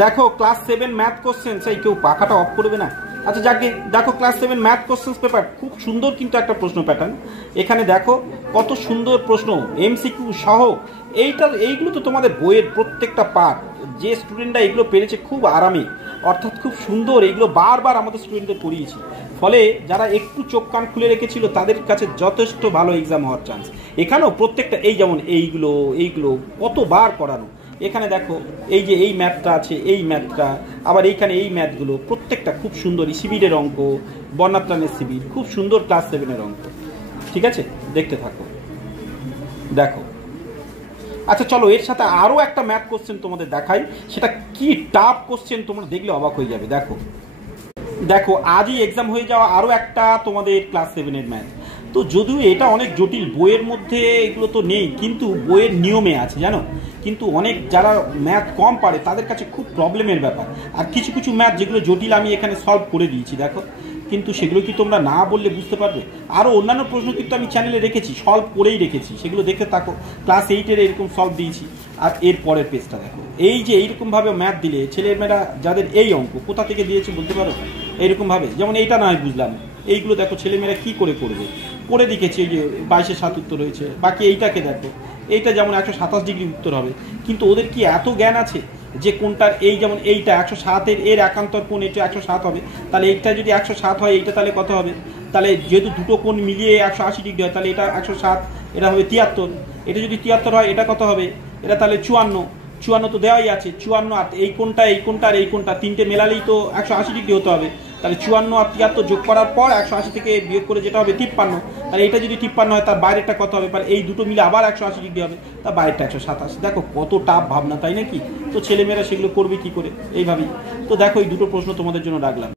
দেখো class 7 math question, সেই কেউ পাখাটা অফ করবে না? আচ্ছা যাকে দেখো ক্লাস 7 ম্যাথ কোশ্চেন্স পেপার, খুব সুন্দর কিন্তু একটা প্রশ্ন প্যাটার্ন। এখানে দেখো কত সুন্দর প্রশ্ন, এমসিকিউ সহ। এইগুলো তো তোমাদের বইয়ের প্রত্যেকটা পার্ট, যে স্টুডেন্টরা এগুলো পেরেছে খুব আরামে, অর্থাৎ খুব সুন্দর, এগুলো বারবার আমাদের স্টুডেন্টদের করিয়েছি। ফলে যারা একটু চোখ কান খুলে রেখেছিল তাদের কাছে যথেষ্ট ভালো এক্সাম হওয়ার চান্স। এখানেও প্রত্যেকটা এই যেমন এইগুলো কতবার করানো। এখানে দেখো এই যে এই ম্যাথটা আছে, এই ম্যাথটা, আবার এইখানে এই ম্যাথগুলো প্রত্যেকটা খুব সুন্দর। শিবিরের অঙ্ক, বন্যাত্রাণের শিবির, খুব সুন্দর ক্লাস 7-এর অঙ্ক। ঠিক আছে, দেখতে থাকো। দেখো আচ্ছা চলো, এর সাথে আরও একটা ম্যাথ কোশ্চেন তোমাদের দেখাই, সেটা কি টাফ কোশ্চেন, তোমরা দেখলে অবাক হয়ে যাবে। দেখো দেখো আজই এক্সাম হয়ে যাওয়া আরও একটা তোমাদের ক্লাস 7-এর ম্যাথ। তো যদিও এটা অনেক জটিল, বইয়ের মধ্যে এগুলো তো নেই, কিন্তু বইয়ের নিয়মে আছে জানো। কিন্তু অনেক যারা ম্যাথ কম পারে তাদের কাছে খুব প্রবলেমের ব্যাপার। আর কিছু কিছু ম্যাথ যেগুলো জটিল আমি এখানে সলভ করে দিয়েছি দেখো, কিন্তু সেগুলো কি তোমরা না বললে বুঝতে পারবে? আরও অন্যান্য প্রশ্ন কিন্তু আমি চ্যানেলে রেখেছি, সলভ করেই রেখেছি, সেগুলো দেখে থাকো। ক্লাস 8-এর এরকম সলভ দিয়েছি। আর এর পরের পেজটা দেখো, এই যে এইরকমভাবে ম্যাথ দিলে ছেলেমেয়েরা যাদের এই অঙ্ক কোথা থেকে দিয়েছে বলতে পারো? এইরকমভাবে যেমন এইটা না হয় বুঝলাম, এইগুলো দেখো ছেলেমেয়েরা কী করে করবে, করে লিখেছে। এই যে 22-7 উত্তর হয়েছে। বাকি এইটাকে দেখো, এইটা যেমন 127 ডিগ্রি উত্তর হবে, কিন্তু ওদের কি এত জ্ঞান আছে যে কোনটার, এই যেমন এইটা 107-এর এর একান্তর কোণ, এটা 107 হবে, তাহলে এইটা যদি 107 হয় এইটা তাহলে কত হবে? তাহলে যেহেতু দুটো কোণ মিলিয়ে 180 ডিগ্রি হয়, তাহলে এটা 107, এটা হবে 73। এটা যদি 73 হয় এটা কত হবে? এটা তাহলে 54 তো দেওয়াই আছে। 54 আর এই কোণটা আর এই কোণটা তিনটে মেলালেই তো 180 ডিগ্রি হতে হবে। তাহলে 54 আর 73 যোগ করার পর 180 থেকে বিয়োগ করে যেটা হবে 53। তাহলে এটা যদি 53 হয় তার বাইরেটা কত হবে? এই দুটো মিলে আবার 180 ডিগ্রি হবে, তার বাইরেটা 127। দেখো কত টাফ ভাবনা, তাই নাকি? তো ছেলেমেয়েরা সেগুলো করবে কি করে? এইভাবেই। তো দেখো এই দুটো প্রশ্ন তোমাদের জন্য রাখলাম।